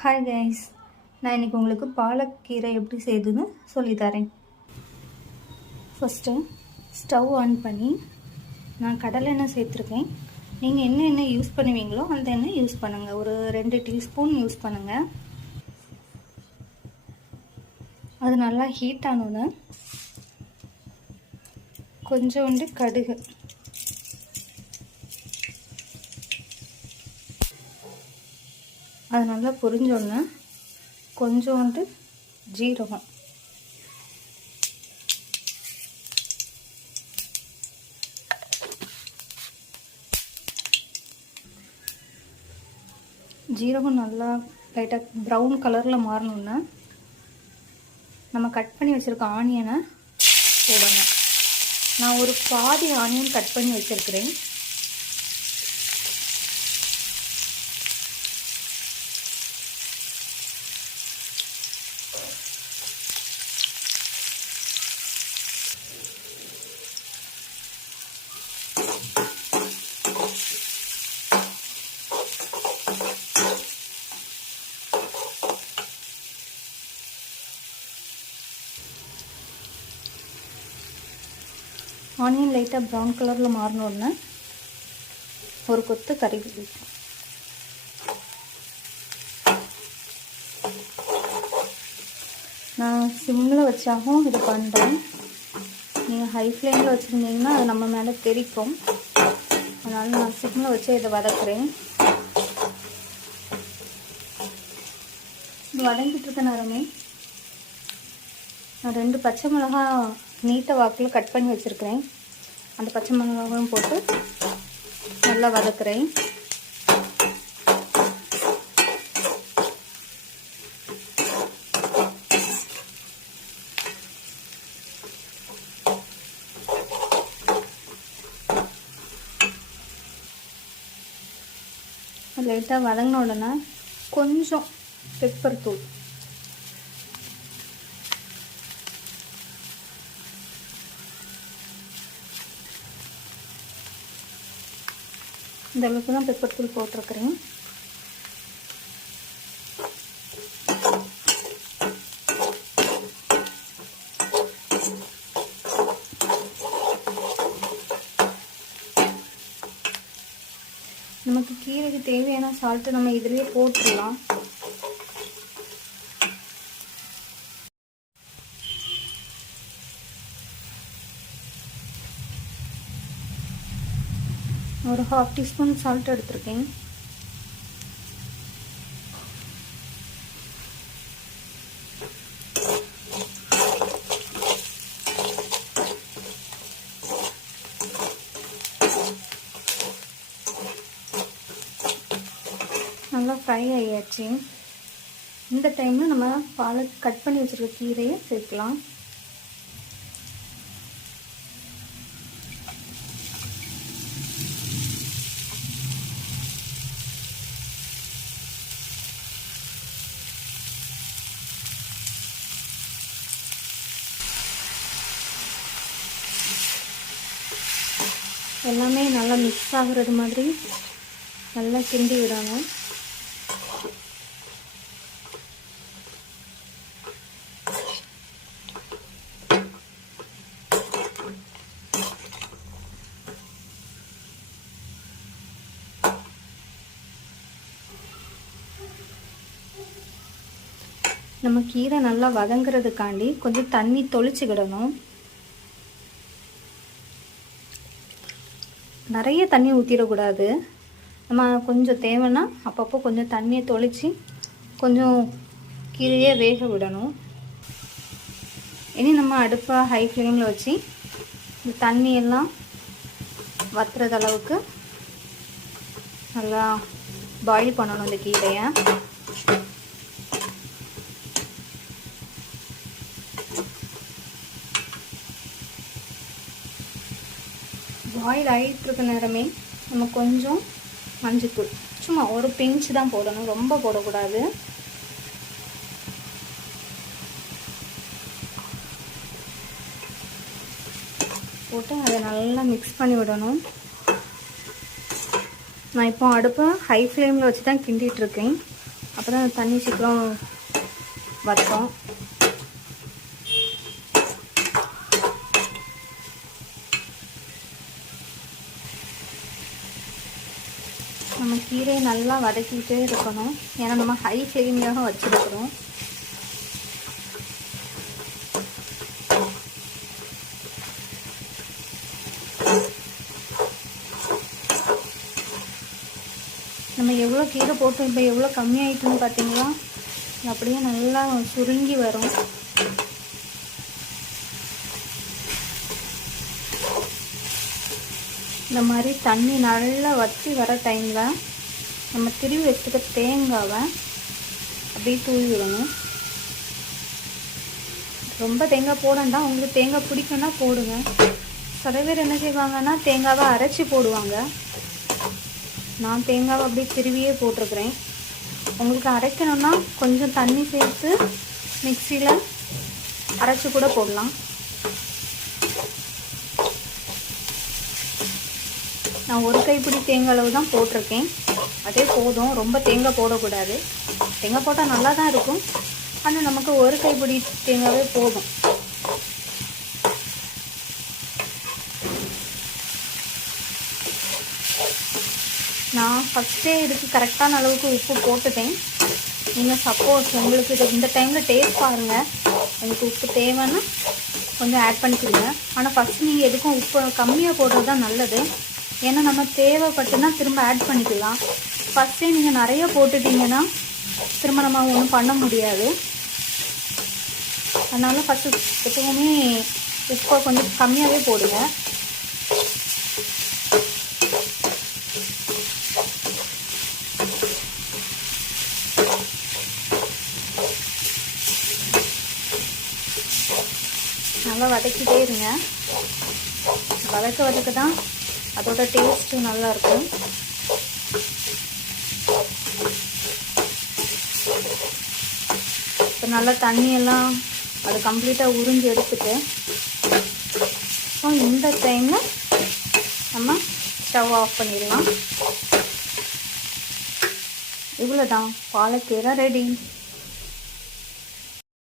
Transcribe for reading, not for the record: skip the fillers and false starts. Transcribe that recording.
Hi guys, நான் இன்றைக்கி உங்களுக்கு பாலக்கீரை எப்படி செய்யுதுன்னு சொல்லித்தரேன். ஃபஸ்ட்டு ஸ்டவ் ஆன் பண்ணி நான் கடலை எண்ணெய் சேர்த்துருக்கேன். நீங்கள் என்ன எண்ணெய் யூஸ் பண்ணுவீங்களோ அந்த எண்ணெய் யூஸ் பண்ணுங்கள். ஒரு 2 டீஸ்பூன் யூஸ் பண்ணுங்கள். அது நல்லா ஹீட் ஆனோன்னு கொஞ்சோண்டு கடுகு, அது நல்லா பொரிஞ்சோன்னு கொஞ்சோண்டு ஜீரகம், ஜீரகம் நல்லா லைட்டாக ப்ரௌன் கலரில் மாறணுன்னா நம்ம கட் பண்ணி வச்சுருக்க ஆனியனை போடணும். நான் ஒரு பாதி ஆனியன் கட் பண்ணி வச்சுருக்கிறேன். ஆனியன் லைட்டாக ப்ரௌன் கலரில் மாறினோடனே ஒரு கொத்து கறிவேப்பிலை, நான் சிம்மில் வச்சாகவும் இது பண்ணுறேன். நீங்கள் ஹை ஃப்ளேமில் வச்சுருந்தீங்கன்னா அது நம்ம மேலே தெரிக்கும். அதனால் நான் சிம்மில் வச்சு இதை வதக்குறேன். இது வதங்கிட்டு இருக்க நேரமே நான் 2 பச்சை மிளகாய் நீட்ட வாக்கில் கட் பண்ணி வச்சுருக்கிறேன். அந்த பச்சை மிளகாயும் போட்டு நல்லா வதக்குறேன். லைட்டாக வதங்கின உடனே கொஞ்சம் பெப்பர் தூள், இந்த அளவுக்கு தான் பெப்பர் தூள் போட்டிருக்கிறேன். நமக்கு கீரைக்கு தேவையான சால்ட்டு நம்ம இதிலேயே போட்டுடலாம். ஒரு 1/2 டீஸ்பூன் சால்ட் எடுத்திருக்கேன். நல்லா ஃப்ரை ஆகியாச்சு. இந்த டைமில் நம்ம கட் பண்ணி வச்சுருக்க கீரையை சேர்க்கலாம். எல்லாமே நல்லா மிக்ஸ் ஆகுறது மாதிரி நல்லா கிண்டி விடணும். நம்ம கீரை நல்லா வதங்குறதுக்காண்டி கொஞ்சம் தண்ணி தொளிச்சுக்கிடணும். நிறைய தண்ணி ஊற்றிடக்கூடாது. நம்ம கொஞ்சம் தேவைன்னா அப்பப்போ கொஞ்சம் தண்ணியை தொளிச்சு கொஞ்சம் கீரையே வேக விடணும். இனி நம்ம அடுப்பை ஹை ஃப்ளேமில் வச்சு இந்த தண்ணியெல்லாம் வத்துறது அளவுக்கு நல்லா பாயில் பண்ணணும் இந்த கீரையை. பாயில் ஆகிட்டு இருக்க நேரமே நம்ம கொஞ்சம் மஞ்சள்தூள், சும்மா ஒரு பிஞ்ச் தான் போடணும், ரொம்ப போடக்கூடாது. போட்டு அதை நல்லா மிக்ஸ் பண்ணி விடணும். நான் இப்போ அடுப்பை ஹை ஃப்ளேமில் வச்சு தான் கிண்டிகிட்ருக்கேன். அப்போ தான் தண்ணி சீக்கிரம் வற்றோம். நம்ம கீரையை நல்லா வதக்கிட்டே இருக்கணும். ஏன்னா நம்ம ஹை ஃப்ளேம்லேயே வச்சுருக்கிறோம். நம்ம எவ்வளோ கீரை போட்டோம், இப்போ எவ்வளோ கம்மியாயிட்டுன்னு பார்த்தீங்களா? அப்படியே நல்லா சுருங்கி வரும். இந்த மாதிரி தண்ணி நல்லா வற்றி வர டைமில் நம்ம திருவி வச்சுக்க தேங்காவை அப்படியே தூவி விடணும். ரொம்ப தேங்காய் போடண்டா, உங்களுக்கு தேங்காய் பிடிக்குன்னா போடுங்க. சில பேர் என்ன செய்வாங்கன்னா தேங்காவை அரைச்சி போடுவாங்க. நான் தேங்காவை அப்படியே திருவியே போட்டிருக்கிறேன். உங்களுக்கு அரைக்கணும்னா கொஞ்சம் தண்ணி சேர்த்து மிக்சியில் அரைச்சி கூட போடலாம். நான் ஒரு கைப்பிடி தேங்காய் அளவு தான் போட்டிருக்கேன், அதே போதும். ரொம்ப தேங்காய் போடக்கூடாது. தேங்காய் போட்டால் நல்லா தான் இருக்கும், ஆனால் நமக்கு ஒரு கைப்பிடி தேங்காவே போதும். நான் ஃபஸ்ட்டே இதுக்கு கரெக்டான அளவுக்கு உப்பு போட்டுட்டேன். நீங்கள் சப்போஸ் உங்களுக்கு இது இந்த டைமில் டேஸ்ட் பாருங்கள், எனக்கு உப்பு தேவைன்னா கொஞ்சம் ஆட் பண்ணிக்கோங்க. ஆனால் ஃபஸ்ட்டு நீங்கள் எதுக்கும் உப்பு கம்மியாக போடுறது தான் நல்லது. ஏன்னா நம்ம தேவைப்பட்டுனா திரும்ப ஆட் பண்ணிக்கலாம். ஃபஸ்ட்டே நீங்கள் நிறைய போட்டுட்டிங்கன்னா திரும்ப நம்ம ஒன்றும் பண்ண முடியாது. அதனால் ஃபஸ்ட்டு எப்பவுமே உப்பை கொஞ்சம் கம்மியாகவே போடுங்க. நல்லா வதக்கிட்டே இருங்க. வதக்க தான் அதோட டேஸ்ட்டு நல்லாயிருக்கும். இப்போ நல்லா தண்ணியெல்லாம் அது கம்ப்ளீட்டாக உறிஞ்சி எடுத்துட்டு ஸோ இந்த டைமில் நம்ம ஸ்டவ் ஆஃப் பண்ணிடலாம். இவ்வளோ தான், பாலக்கீரை ரெடி.